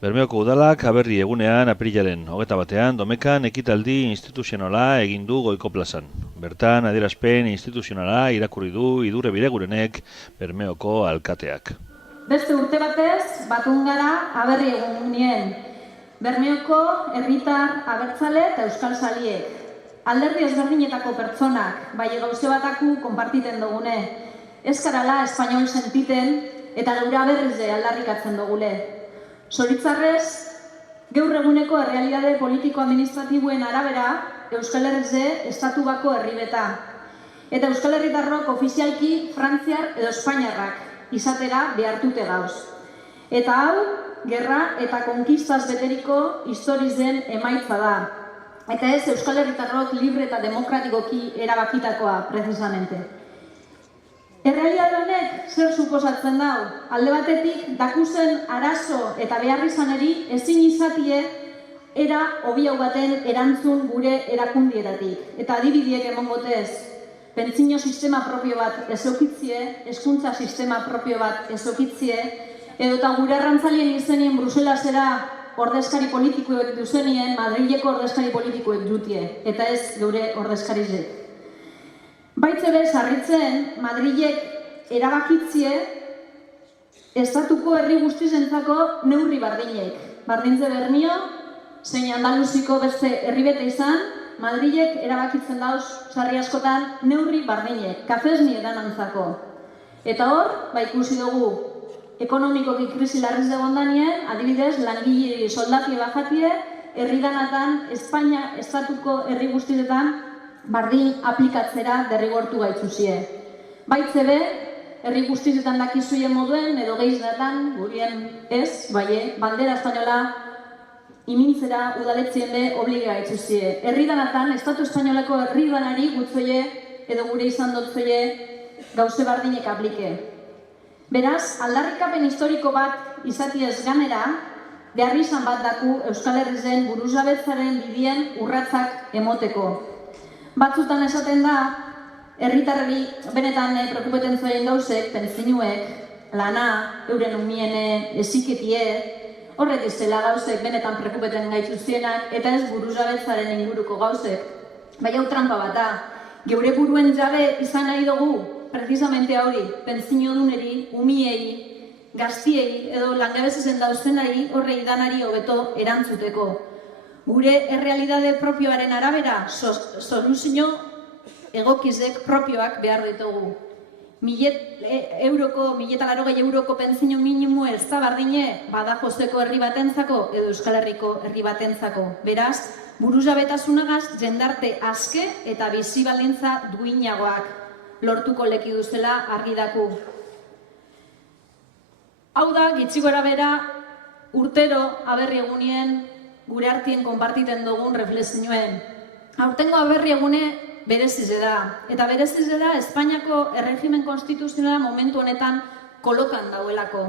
Bermeoko udalak aberri egunean apirilaren 21 Domekan ekitaldi instituzionala egin du Goiko plazan. Bertan adierazpen instituzionala irakurri du Idurre Bidegurenek Bermeoko alkateak. Beste urte batez, batun gara aberri egunien. Bermeoko herritar abertzale eta euskal saliek. Alderdi ezberdinetako pertsonak, bai gauze bataku konpartiten dugune. Eskarala espainol sentiten eta geura berriz aldarrikatzen dugule. Zoritzarrez, gaur eguneko errealitate politiko-administratibuen arabera, Euskal Herrize estatu bako herribeta. Eta Euskal Herritarrok ofizialki Frantziar edo Espainiarrak izatera behartute gauz. Eta hau, gerra eta konkistaz beteriko historizen emaitza da. Eta ez Euskal Herritarrok libre eta demokratikoki erabakitakoa, precisamente. Errealitate honek zer suposatzen dau? Alde batetik, dakuzen arazo eta beharrizaneri ezin izatie era hobi hau baten erantzun gure erakundietatik. Eta adibideek emongotez, pentsio sistema propio bat ezokitzie, hezkuntza sistema propio bat ezokitzie, edo eta gure arrantzalien izenien Bruselasera ordezkari politikoek duzenien, Madrileko ordezkari politikoek dutie, eta ez geure ordezkarizek. Baitzebe sarritzen, Madrilek erabakitzie estatuko herri guztizentzako neurri bardinek. Bardintze Bernio, zein Andaluziko beste herri bete izan, Madrilek erabakitzen dauz sarri askotan neurri bardinek, kafesni edanantzako. Eta hor, ikusi dugu, ekonomikoki krisi larriz egondanien, adibidez, langile soldatie bajatie, herridanatan Espainia estatuko herri guztietan bardin aplikatzera derrigortu gaitzuzie. Baitzebe, herri guztietan dakizuien moduen, edo gehizdatan, gurien ez, bandera espainola imintzera udaletzien be obliga gaitzuzie. Herridanatan, estatu espainolako herridanari gutzoie, edo gure izan dotzoie, gauze bardinek aplike. Beraz, aldarrikapen historiko bat izatiez ganera, beharrizan bat daku Euskal Herrizen burujabetzaren bidien urratzak emoteko. Batzutan esaten da, herritarrari benetan preokupeten zoien gauzek, pentsinuek, lana, euren umiene, eziketie, horrek izela gauzek benetan preokupeten gaitzuzienak, eta ez burujabetzaren inguruko gauzek. Bai hau trampa bat da, geure buruen jabe izan nahi dugu, precisamente hori, pentsioduneri, umiei, gaztiei edo langabezizen dauzenari horrei danari hobeto erantzuteko. Gure errealitate propioaren arabera, soluzio egokizek propioak behar ditugu. 1.080 euroko pentsio minimo ez da bardine Badajozeko herri batentzako edo Euskal Herriko herri batentzako. Beraz, burujabetasunagaz jendarte aske eta bizi baldintza duinagoak lortuko leki duzela argi daku. Hau da, gitxi gora bera, urtero aberri egunien gure artien konpartiten dugun reflexioen. Aurtengo aberri egune berezize da. Eta berezize da Espainiako erregimen konstituzionala momentu honetan kolokan dauelako.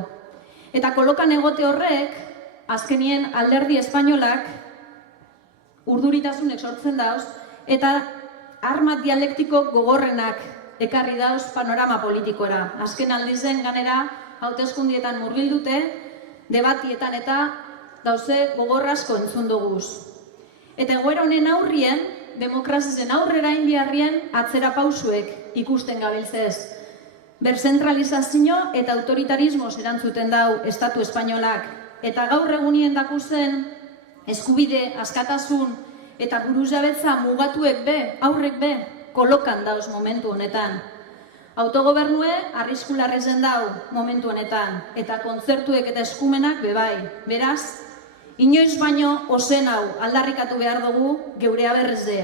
Eta kolokan egote horrek, azkenien alderdi espainolak urduritasunek sortzen dauz, eta arma dialektiko gogorrenak ekarri dauz panorama politikora. Azken aldizen ganera, hauteskundietan murgildute, debatietan eta dauze gogorrasko entzun duguz. Eta egoera honen aurrien, demokrazizen aurrera inbiarrien atzera pausuek ikusten gabiltzez. Berzentralizazio eta autoritarismoz erantzuten dau Estatu Espainolak. Eta gaur egunien dakuzen eskubide, askatasun eta burujabetza mugatuek be, aurrek be, kolokan dauz momentu honetan. Autogobernue arriskularrezen dau momentu honetan, eta kontzertuek eta eskumenak bebai. Beraz, inoiz baino ozen hau aldarrikatu behar dugu geure aberrezde.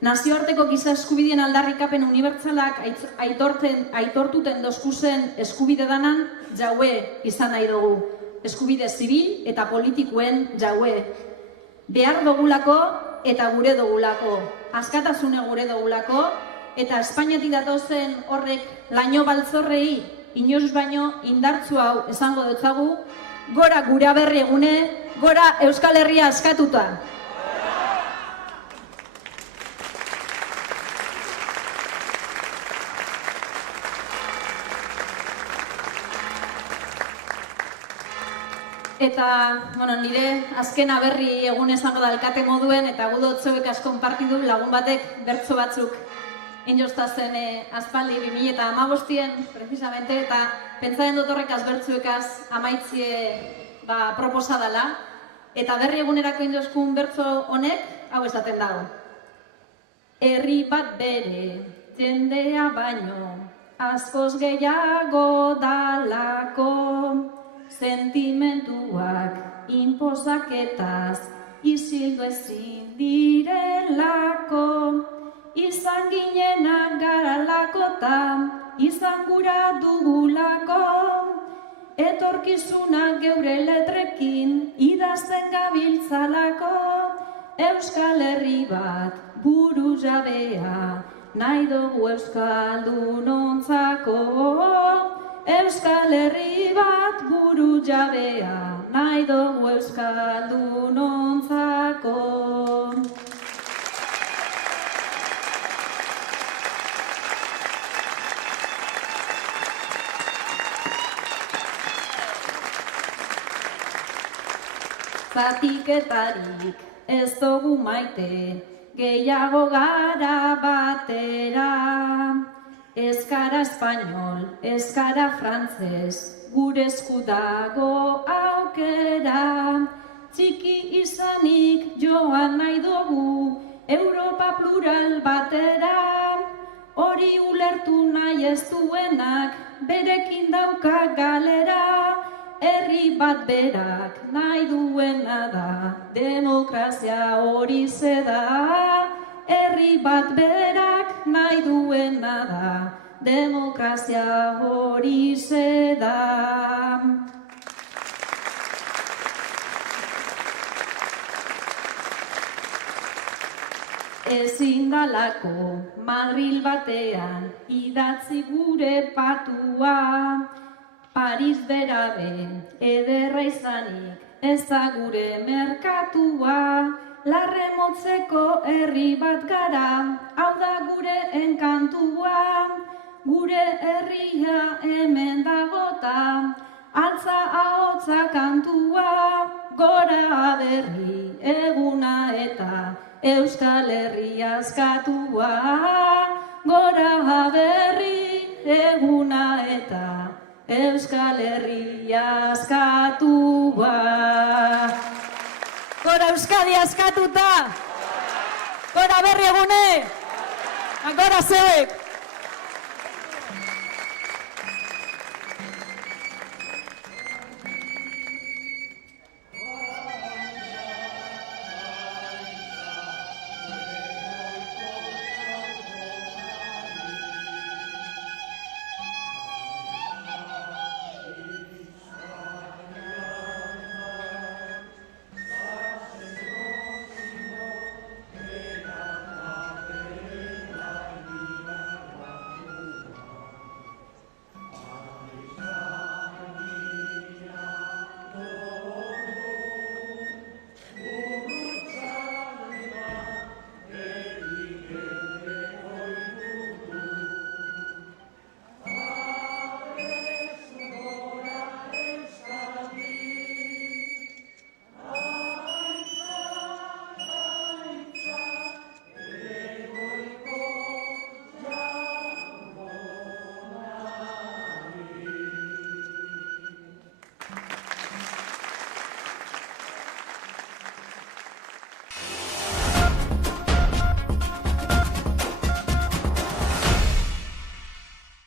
Nazioarteko giza eskubideen aldarrikapen unibertsalak aitortuten dozkuzen eskubide danan jaue izan nahi dugu. Eskubide zibil eta politikoen jaue. Behar dugulako eta gure dugulako. Askatasune gure dugulako, eta Espainiatik datozen horrek laino baltzorrei inoiz baino indartzu hau esango dutzagu, gora gure aberri egune, gora Euskal Herria askatuta. Eta, nire azken aberri egun esango da alkate moduen, eta gu dotzeuek askon partidu lagun batek bertso batzuk injoztazen aspaldi 2015-en, precisamente, eta pentsaden dut horrekaz bertzuekaz amaitzie proposa dela, eta berri egunerako injozkun bertso honek, hau esaten dago. Herri bat bere, jendea baino, askoz gehiago dalako, sentimenduak inposaketaz isildu ezin direlako, izan ginenak garalakota, izan gura dugulako, etorkizunak geure letrekin idazten gabiltzalako, Euskal Herri bat buru jabea nahi dugu euskaldunontzako, Euskal Herri bat buru jabea nahi dugu euskaldunontzako. Zatiketarik ez dugu maite, gehiago gara batera. Ez gara espainol, ez gara frantzez, gure esku dago aukera. Txiki izanik joan nahi dugu, Europa plural batera. Hori ulertu nahi ez duenak, berekin dauka galera. Herri bat berak nahi duena da, demokrazia hori da. Herri bat berak nahi duena da, demokrazia hori da. Ezin dalako Madril batean idatzi gure patua, Paris berabe ederra izanik ez da gure merkatua, larremotzeko herri bat gara, hau da gure enkantua, gure herria hemen dagota, altza ahotsa kantua, gora berri eguna eta Euskal Herria askatua, gora berri eguna eta Euskal Herria askatua. Gora Euskadi askatuta! Gora berri egune! Gora zeuek!